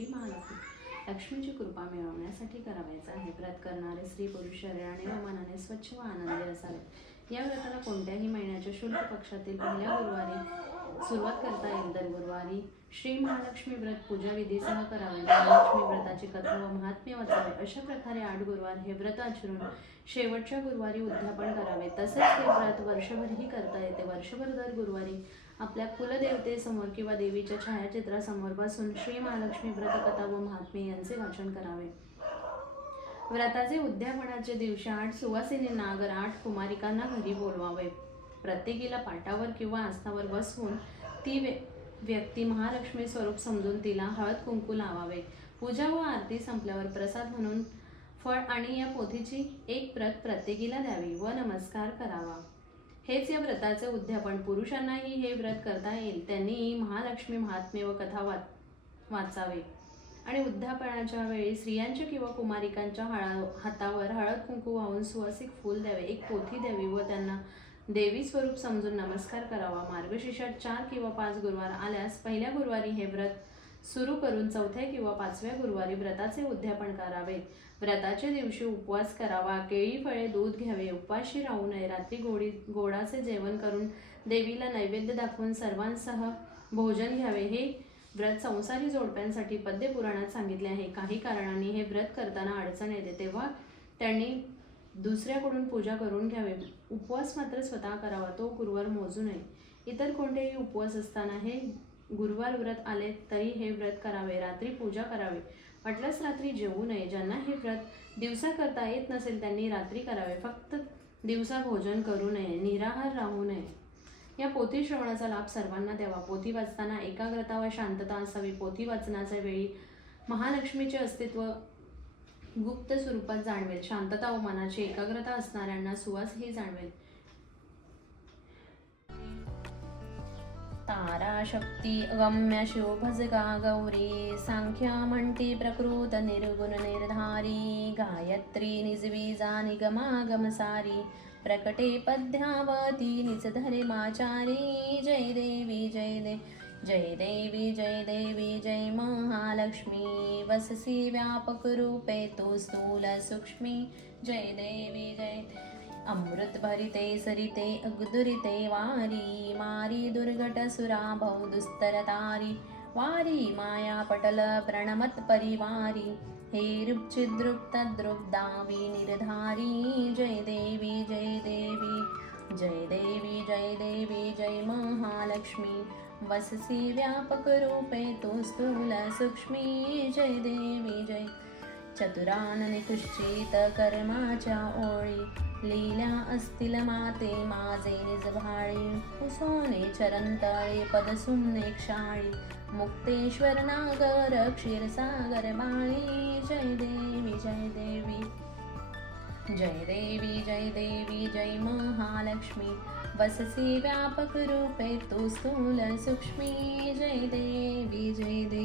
श्री महालक्ष्मी. लक्ष्मीची कृपा मिळवण्यासाठी करावायचा आहे. व्रत करणारे स्त्री पुरुष शरीराने व मनाने स्वच्छ व आनंदी असावे या व्रताला कोणत्याही महिन्याच्या शुल्क पक्षातील पहिल्या गुरुवारी सुरुवात करता येईल. दर गुरुवारी श्री महालक्ष्मी व्रत पूजा विधीसह करावे. महालक्ष्मी व्रताची कथा व महात्म्य वाचावे. अशा प्रकारे आठ गुरुवार हे व्रत आचरून शेवटच्या गुरुवारी उद्यापन करावे. तसेच हे व्रत वर्षभरही करता येते. वर्षभर दर गुरुवारी आपल्या कुलदेवतेसमोर किंवा देवीच्या छायाचित्रासमोर बसून श्री महालक्ष्मी व्रतकथा व महात्मे यांचे वाचन करावे. व्रताचे उद्यापनाचे दिवशी आठ सुवासिनींना अगर आठ कुमारिकांना घरी बोलवावे. प्रत्येकीला पाटावर किंवा आस्थावर बसवून ती व्य- व्यक्ती महालक्ष्मी स्वरूप समजून तिला हळद कुंकू लावावे. पूजा व आरती संपल्यावर प्रसाद म्हणून फळ आणि या पोथीची एक प्रत प्रत्येकीला द्यावी व नमस्कार करावा. हेच या व्रताचे उद्यापन. पुरुषांनाही हे व्रत करता येईल. त्यांनी महालक्ष्मी महात्म्य व कथा वाच वाचावे. आणि उद्यापनाच्या वेळी स्त्रियांच्या किंवा कुमारिकांच्या हळा हातावर हळद कुंकू वाहून सुवासिक फूल द्यावे. एक पोथी द्यावी व त्यांना देवी स्वरूप समजून नमस्कार करावा. मार्गशीर्षात चार किंवा पाच गुरुवार आल्यास पहिल्या गुरुवारी हे व्रत सुरू करून चौथ्या किंवा पाचव्या गुरुवारी व्रताचे उद्यापन करावे. व्रताच्या दिवशी उपवास करावा. केळी फळे दूध घ्यावे. उपाशी राहू नये. रात्री गोडी गोडाचे जेवण करून देवीला नैवेद्य दाखवून सर्वांसह भोजन घ्यावे. हे व्रत संसारी जोडप्यांसाठी पद्यपुराणात सांगितले आहे. काही कारणांनी हे व्रत करताना अडचण येते तेव्हा त्यांनी दुसऱ्याकडून पूजा करून घ्यावे. उपवास मात्र स्वतः करावा. तो गुरुवार मोजू नये. इतर कोणतेही उपवास असताना हे गुरुवार व्रत आले तरी हे व्रत करावे रात्री पूजा करावी. वाटल्यास रात्री जेवू नये. ज्यांना हे व्रत दिवसा करता येत नसेल त्यांनी रात्री करावे. फक्त दिवसा भोजन करू नये निराहार राहू नये. या पोथी श्रवणाचा लाभ सर्वांना द्यावा. पोथी वाचताना एकाग्रता व शांतता असावी. पोथी वाचनाच्या वेळी महालक्ष्मीचे अस्तित्व गुप्त स्वरूपात जाणवेल. शांतता व मनाची एकाग्रता असणाऱ्यांना सुवास ही जाणवेल. ताराशक्ती अगम्य शोभजगा गौरी सांख्या म्हणती प्रकृत निर्गुण निर्धारी गायत्री निजवीजा निगमागम सारी प्रकटे पद्यावती निज धर्माचारी जय देवी जय दे जय देवी जय देवी जय महालक्ष्मी वससी व्यापक रूपे तू स्थूल सूक्ष्मी जय देवी जय अमृत भरिते सरिते अगदुरिते वारी मारी दुर्घट सुराभव दुस्तर तारी वारी माया पटल प्रणमत परिवारी हे रुचिद्रुप तद्रुप दावी निर्धारी जय देवी जय देवी जय देवी जय देवी जय महालक्ष्मी वससी व्यापक रूपे तू स्थूल सूक्ष्मी जय देवी जय चतुरान निकुश्चित कर्माच्या ओळी लील्या असतील माते माझे निजभाळी कुसोने चरंतळे पदसुन्ने क्षाळी मुक्तेश्वर नागर क्षीरसागर बाळी जय देवी जय देवी जय देवी जय देवी जय महालक्ष्मी वससी व्यापक रूपे तू स्थूल सूक्ष्मी जय देवी जय देवी